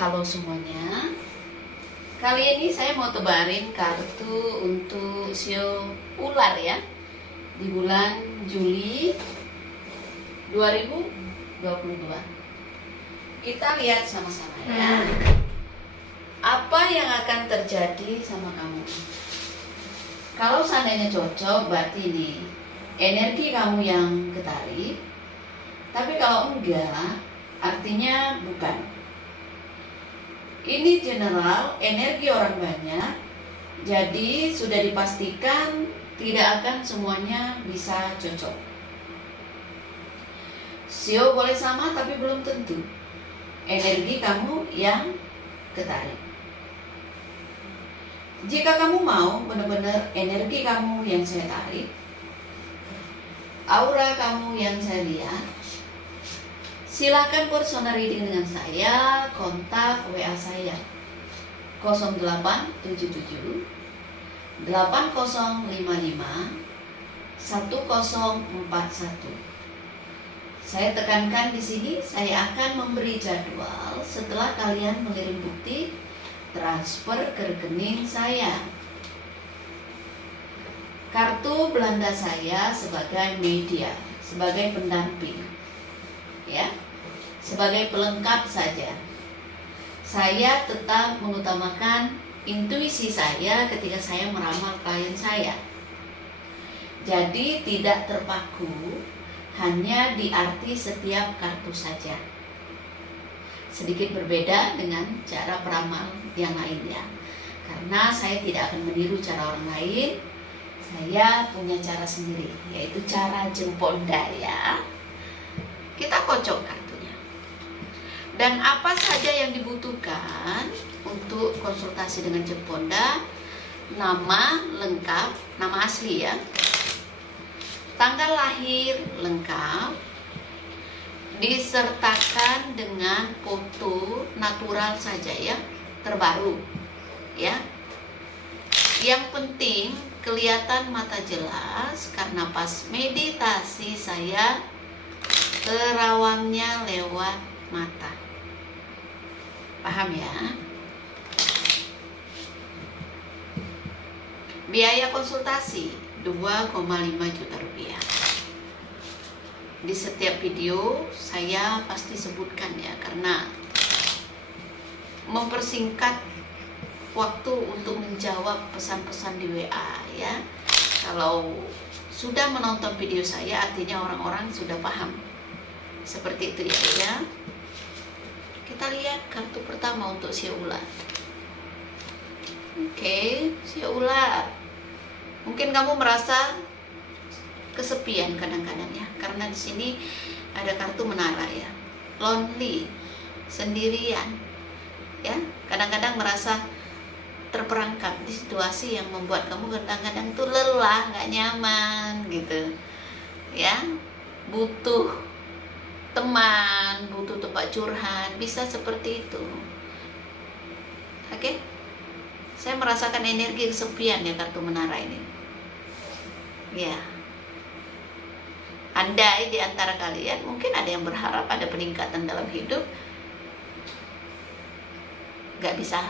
Halo semuanya. Kali ini saya mau tebarin kartu untuk sio ular ya. Di bulan Juli 2022. Kita lihat sama-sama ya. Apa yang akan terjadi sama kamu? Kalau seandainya cocok, berarti ini energi kamu yang ketarik. Tapi kalau enggak, artinya bukan. Ini general, energi orang banyak, jadi sudah dipastikan tidak akan semuanya bisa cocok. Sio boleh sama tapi belum tentu. Energi kamu yang ketarik. Jika kamu mau benar-benar energi kamu yang saya tarik, aura kamu yang saya lihat, silakan personal reading dengan saya, kontak WA saya 0877 8055 1041. Saya tekankan di sini, saya akan memberi jadwal setelah kalian mengirim bukti transfer ke rekening saya. Kartu Belanda saya sebagai media, sebagai pendamping, ya. Sebagai pelengkap saja. Saya tetap mengutamakan intuisi saya ketika saya meramal klien saya. Jadi tidak terpaku hanya di arti setiap kartu saja. Sedikit berbeda dengan cara peramal yang lainnya. Karena saya tidak akan meniru cara orang lain. Saya punya cara sendiri, yaitu cara jemponda ya. Kita kocok kartunya. Dan apa saja yang dibutuhkan untuk konsultasi dengan jemponda? Nama lengkap, nama asli ya. Tanggal lahir lengkap, disertakan dengan foto natural saja ya, terbaru ya. Yang penting kelihatan mata jelas, karena pas meditasi saya terawangnya lewat mata. Paham ya? Biaya konsultasi 2,5 juta rupiah. Di setiap video saya pasti sebutkan ya, karena mempersingkat waktu untuk menjawab pesan-pesan di WA ya. Kalau sudah menonton video saya, artinya orang-orang sudah paham. Seperti itu ya. Kita lihat kartu pertama untuk sio ular. Oke, sio ular. Mungkin kamu merasa kesepian kadang-kadang ya, karena di sini ada kartu menara ya. Lonely, sendirian. Ya, kadang-kadang merasa terperangkap di situasi yang membuat kamu kadang-kadang tuh lelah, nggak nyaman gitu. Ya, butuh teman, butuh tempat curhat, bisa seperti itu. Oke? Saya merasakan energi kesepian ya kartu menara ini. Ya. Andai di antara kalian mungkin ada yang berharap ada peningkatan dalam hidup, gak bisa.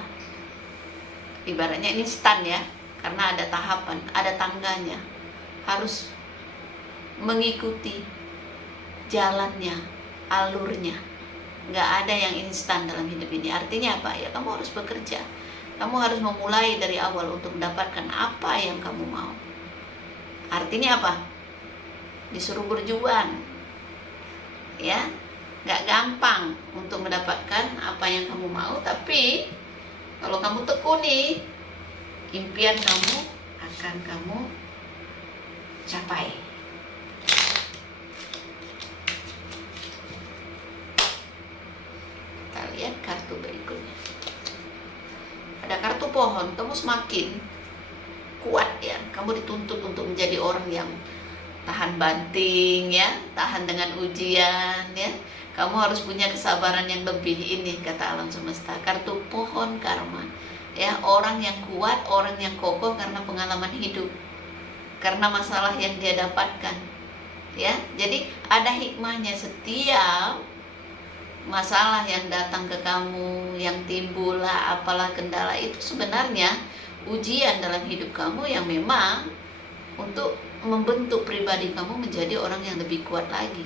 Ibaratnya ini instan ya, karena ada tahapan, ada tangganya. Harus mengikuti jalannya, alurnya. Nggak ada yang instan dalam hidup ini. Artinya apa? Ya kamu harus bekerja. Kamu harus memulai dari awal untuk mendapatkan apa yang kamu mau. Artinya apa? Disuruh berjuang. Ya, nggak gampang untuk mendapatkan apa yang kamu mau. Tapi kalau kamu tekuni, impian kamu akan kamu capai. Lihat kartu berikutnya. Ada kartu pohon. Kamu semakin kuat ya. Kamu dituntut untuk menjadi orang yang tahan banting ya, tahan dengan ujian ya. Kamu harus punya kesabaran yang lebih, ini kata alam semesta. Kartu pohon karma ya, orang yang kuat, orang yang kokoh karena pengalaman hidup, karena masalah yang dia dapatkan ya. Jadi ada hikmahnya. Setiap masalah yang datang ke kamu, yang timbul lah apalah kendala, itu sebenarnya ujian dalam hidup kamu yang memang untuk membentuk pribadi kamu menjadi orang yang lebih kuat lagi.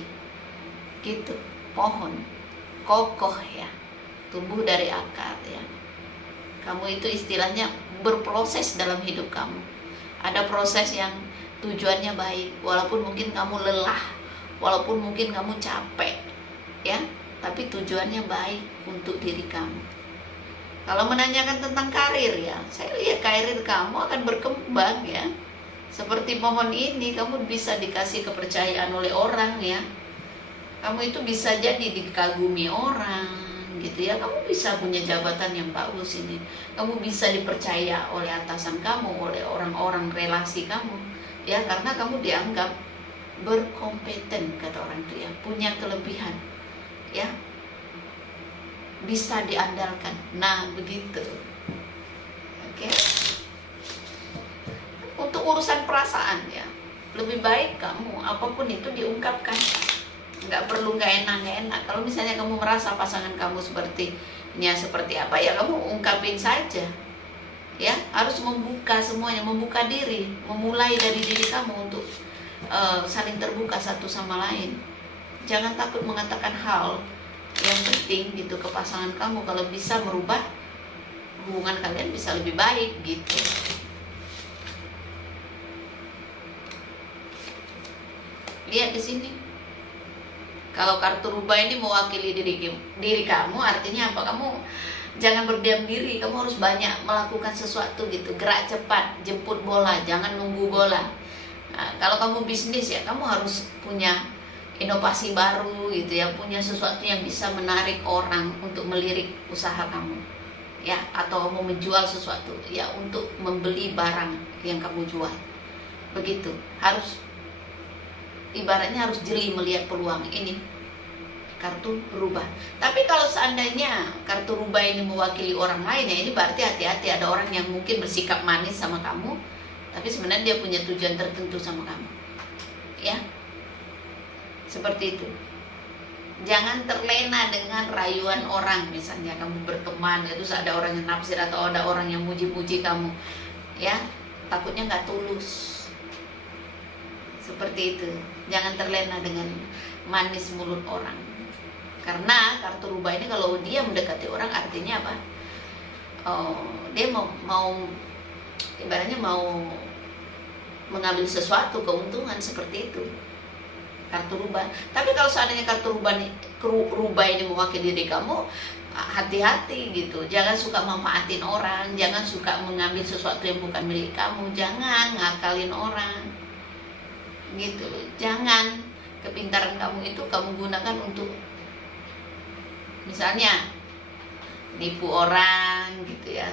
Gitu. Pohon kokoh ya, tumbuh dari akar ya. Kamu itu istilahnya berproses dalam hidup kamu. Ada proses yang tujuannya baik, walaupun mungkin kamu lelah, walaupun mungkin kamu capek ya, tapi tujuannya baik untuk diri kamu. Kalau menanyakan tentang karir ya, saya lihat karir kamu akan berkembang ya. Seperti pohon ini, kamu bisa dikasih kepercayaan oleh orang ya. Kamu itu bisa jadi dikagumi orang gitu ya. Kamu bisa punya jabatan yang bagus ini. Kamu bisa dipercaya oleh atasan kamu, oleh orang-orang relasi kamu ya, karena kamu dianggap berkompeten, kata orang itu ya, punya kelebihan ya, bisa diandalkan. Nah begitu. Oke. Untuk urusan perasaan ya, lebih baik kamu apapun itu diungkapkan. Nggak perlu nggak enak. Kalau misalnya kamu merasa pasangan kamu seperti apa ya, kamu ungkapin saja ya. Harus membuka semuanya, membuka diri, memulai dari diri kamu untuk saling terbuka satu sama lain. Jangan takut mengatakan hal yang penting gitu ke pasangan kamu, kalau bisa merubah hubungan kalian bisa lebih baik gitu. Lihat di sini. Kalau kartu rubah ini mewakili diri kamu, artinya apa? Kamu jangan berdiam diri, kamu harus banyak melakukan sesuatu gitu. Gerak cepat, jemput bola, jangan nunggu bola. Nah, kalau kamu bisnis ya, kamu harus punya inovasi baru gitu ya, punya sesuatu yang bisa menarik orang untuk melirik usaha kamu ya, atau mau menjual sesuatu ya, untuk membeli barang yang kamu jual. Begitu, harus ibaratnya harus jeli melihat peluang. Ini kartu rubah. Tapi kalau seandainya kartu rubah ini mewakili orang lain ya, ini berarti hati-hati, ada orang yang mungkin bersikap manis sama kamu, tapi sebenarnya dia punya tujuan tertentu sama kamu ya, seperti itu. Jangan terlena dengan rayuan orang. Misalnya kamu berteman, terus ada orang yang naksir atau ada orang yang muji-muji kamu ya, takutnya nggak tulus. Seperti itu. Jangan terlena dengan manis mulut orang. Karena kartu rubah ini kalau dia mendekati orang, artinya apa? Dia mau ibaratnya mau mengambil sesuatu keuntungan, seperti itu. Kartu rubah. Tapi kalau seandainya kartu rubah ini mewakili diri kamu, hati-hati gitu. Jangan suka manfaatin orang, jangan suka mengambil sesuatu yang bukan milik kamu, jangan ngakalin orang gitu. Jangan kepintaran kamu itu kamu gunakan untuk misalnya nipu orang gitu ya,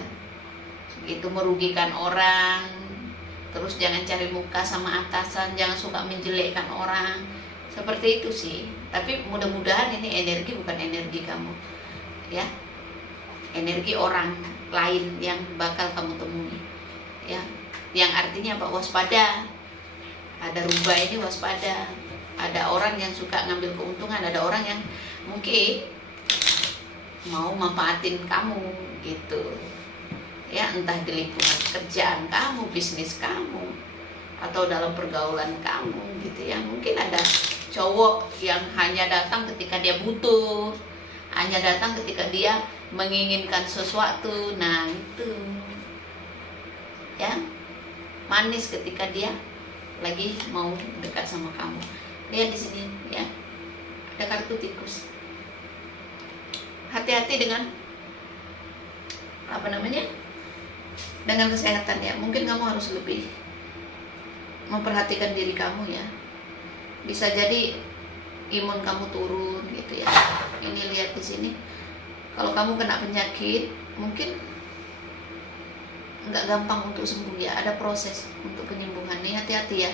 itu merugikan orang. Terus jangan cari muka sama atasan, jangan suka menjelekkan orang, seperti itu sih. Tapi mudah-mudahan ini energi bukan energi kamu ya, energi orang lain yang bakal kamu temui ya, yang artinya apa? Waspada. Ada rubah ini waspada. Ada orang yang suka ngambil keuntungan, ada orang yang mungkin mau manfaatin kamu gitu ya, entah di lingkungan kerjaan kamu, bisnis kamu, atau dalam pergaulan kamu gitu ya. Mungkin ada cowok yang hanya datang ketika dia butuh, hanya datang ketika dia menginginkan sesuatu. Nah itu ya, manis ketika dia lagi mau dekat sama kamu. Lihat di sini ya, ada kartu tikus. Hati-hati dengan dengan kesehatan ya. Mungkin kamu harus lebih memperhatikan diri kamu ya. Bisa jadi imun kamu turun gitu ya. Ini lihat di sini, kalau kamu kena penyakit mungkin nggak gampang untuk sembuh ya, ada proses untuk penyembuhan nih. Hati-hati ya,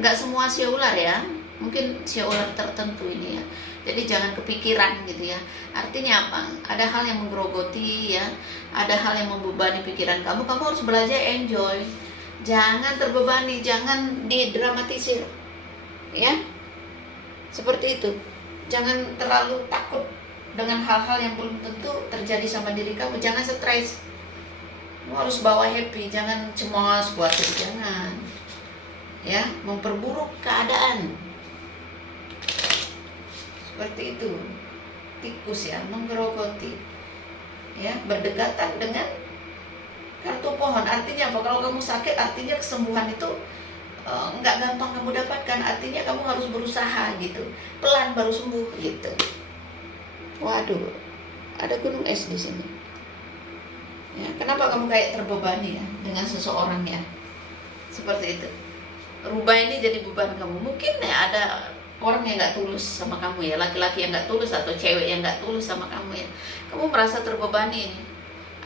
nggak semua sio ular ya, mungkin sio ular tertentu ini ya. Jadi jangan kepikiran gitu ya. Artinya apa? Ada hal yang menggerogoti ya, ada hal yang membebani pikiran kamu. Kamu harus belajar enjoy, jangan terbebani, jangan didramatisir ya, seperti itu. Jangan terlalu takut dengan hal-hal yang belum tentu terjadi sama diri kamu. Jangan stres. Kamu harus bawa happy, jangan cemas, khawatir, jangan. Ya, memperburuk keadaan. Seperti itu. Tikus ya, menggerogoti. Ya, berdekatan dengan kartu pohon. Artinya apa? Kalau kamu sakit, artinya kesembuhan itu nggak gampang kamu dapatkan. Artinya kamu harus berusaha gitu. Pelan baru sembuh gitu. Waduh, ada gunung es di sini. Ya, kenapa kamu kayak terbebani ya dengan seseorang ya? Seperti itu. Rubah ini jadi beban kamu. Mungkin ya ada orang yang nggak tulus sama kamu ya, laki-laki yang nggak tulus atau cewek yang nggak tulus sama kamu ya. Kamu merasa terbebani ini.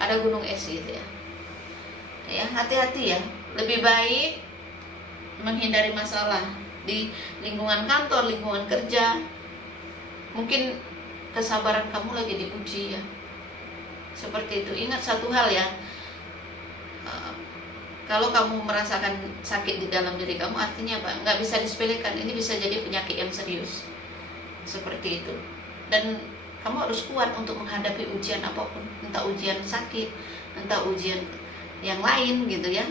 Ada gunung es gitu ya. Ya, hati-hati ya. Lebih baik menghindari masalah di lingkungan kantor, lingkungan kerja. Mungkin kesabaran kamu lagi diuji ya. Seperti itu. Ingat satu hal ya, kalau kamu merasakan sakit di dalam diri kamu, artinya apa? Nggak bisa disepelekan. Ini bisa jadi penyakit yang serius. Seperti itu. Dan kamu harus kuat untuk menghadapi ujian apapun, entah ujian sakit, entah ujian yang lain gitu ya.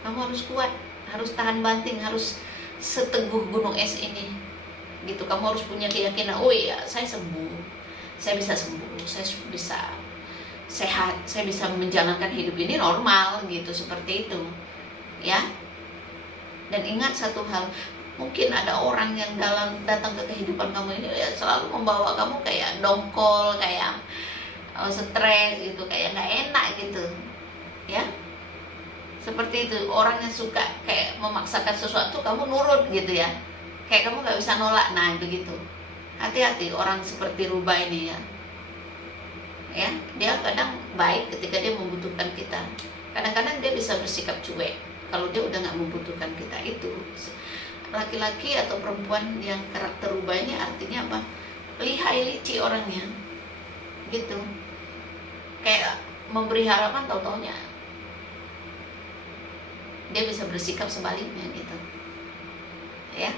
Kamu harus kuat, harus tahan banting, harus seteguh gunung es ini gitu. Kamu harus punya keyakinan, oh iya saya sembuh, saya bisa sembuh, saya bisa sehat, saya bisa menjalankan hidup ini normal gitu, seperti itu ya. Dan ingat satu hal, mungkin ada orang yang datang ke kehidupan kamu ini ya, selalu membawa kamu kayak dongkol, kayak stres gitu, kayak nggak enak gitu ya. Seperti itu, orang yang suka kayak memaksakan sesuatu kamu nurut gitu ya, kayak kamu nggak bisa nolak. Nah begitu, hati-hati orang seperti Rubah ini ya. Ya, dia kadang baik ketika dia membutuhkan kita. Kadang-kadang dia bisa bersikap cuek kalau dia udah nggak membutuhkan kita. Itu laki-laki atau perempuan yang karakter Rubah ini artinya apa? Lihai, licik orangnya gitu. Kayak memberi harapan, tahu-taunya dia bisa bersikap sebaliknya gitu ya.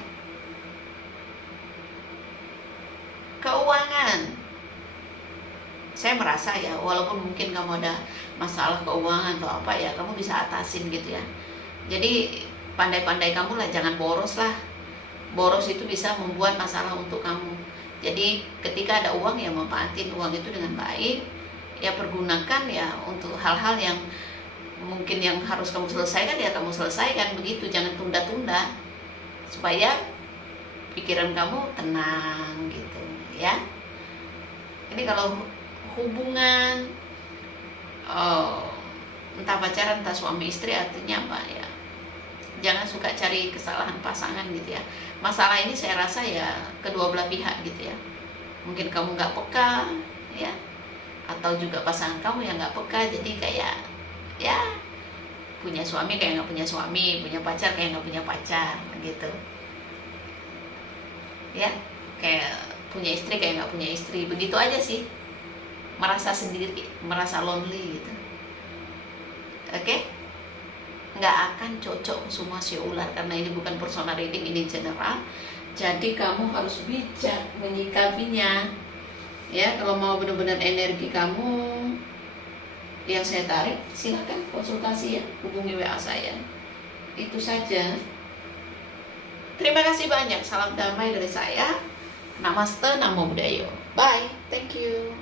Keuangan, saya merasa ya, walaupun mungkin kamu ada masalah keuangan atau apa ya, kamu bisa atasin gitu ya. Jadi pandai-pandai kamu lah, jangan boros lah. Boros itu bisa membuat masalah untuk kamu. Jadi ketika ada uang ya manfaatin uang itu dengan baik. Ya pergunakan ya untuk hal-hal yang mungkin yang harus kamu selesaikan ya kamu selesaikan begitu. Jangan tunda-tunda supaya pikiran kamu tenang gitu ya. Ini kalau hubungan entah pacaran entah suami istri, artinya apa ya, jangan suka cari kesalahan pasangan gitu ya. Masalah ini saya rasa ya kedua belah pihak gitu ya. Mungkin kamu nggak peka ya, atau juga pasangan kamu yang nggak peka. Jadi kayak ya punya suami kayak nggak punya suami, punya pacar kayak nggak punya pacar gitu ya. Kayak punya istri kayak nggak punya istri, begitu aja sih. Merasa sendiri, merasa lonely gitu. Oke? Nggak akan cocok semua si ular, karena ini bukan personal reading, ini general. Jadi kamu harus bijak menyikapinya ya. Kalau mau benar-benar energi kamu yang saya tarik, silakan konsultasi ya, hubungi WA saya. Itu saja. Terima kasih banyak. Salam damai dari saya. Namaste, Namo Buddhaya. Bye. Thank you.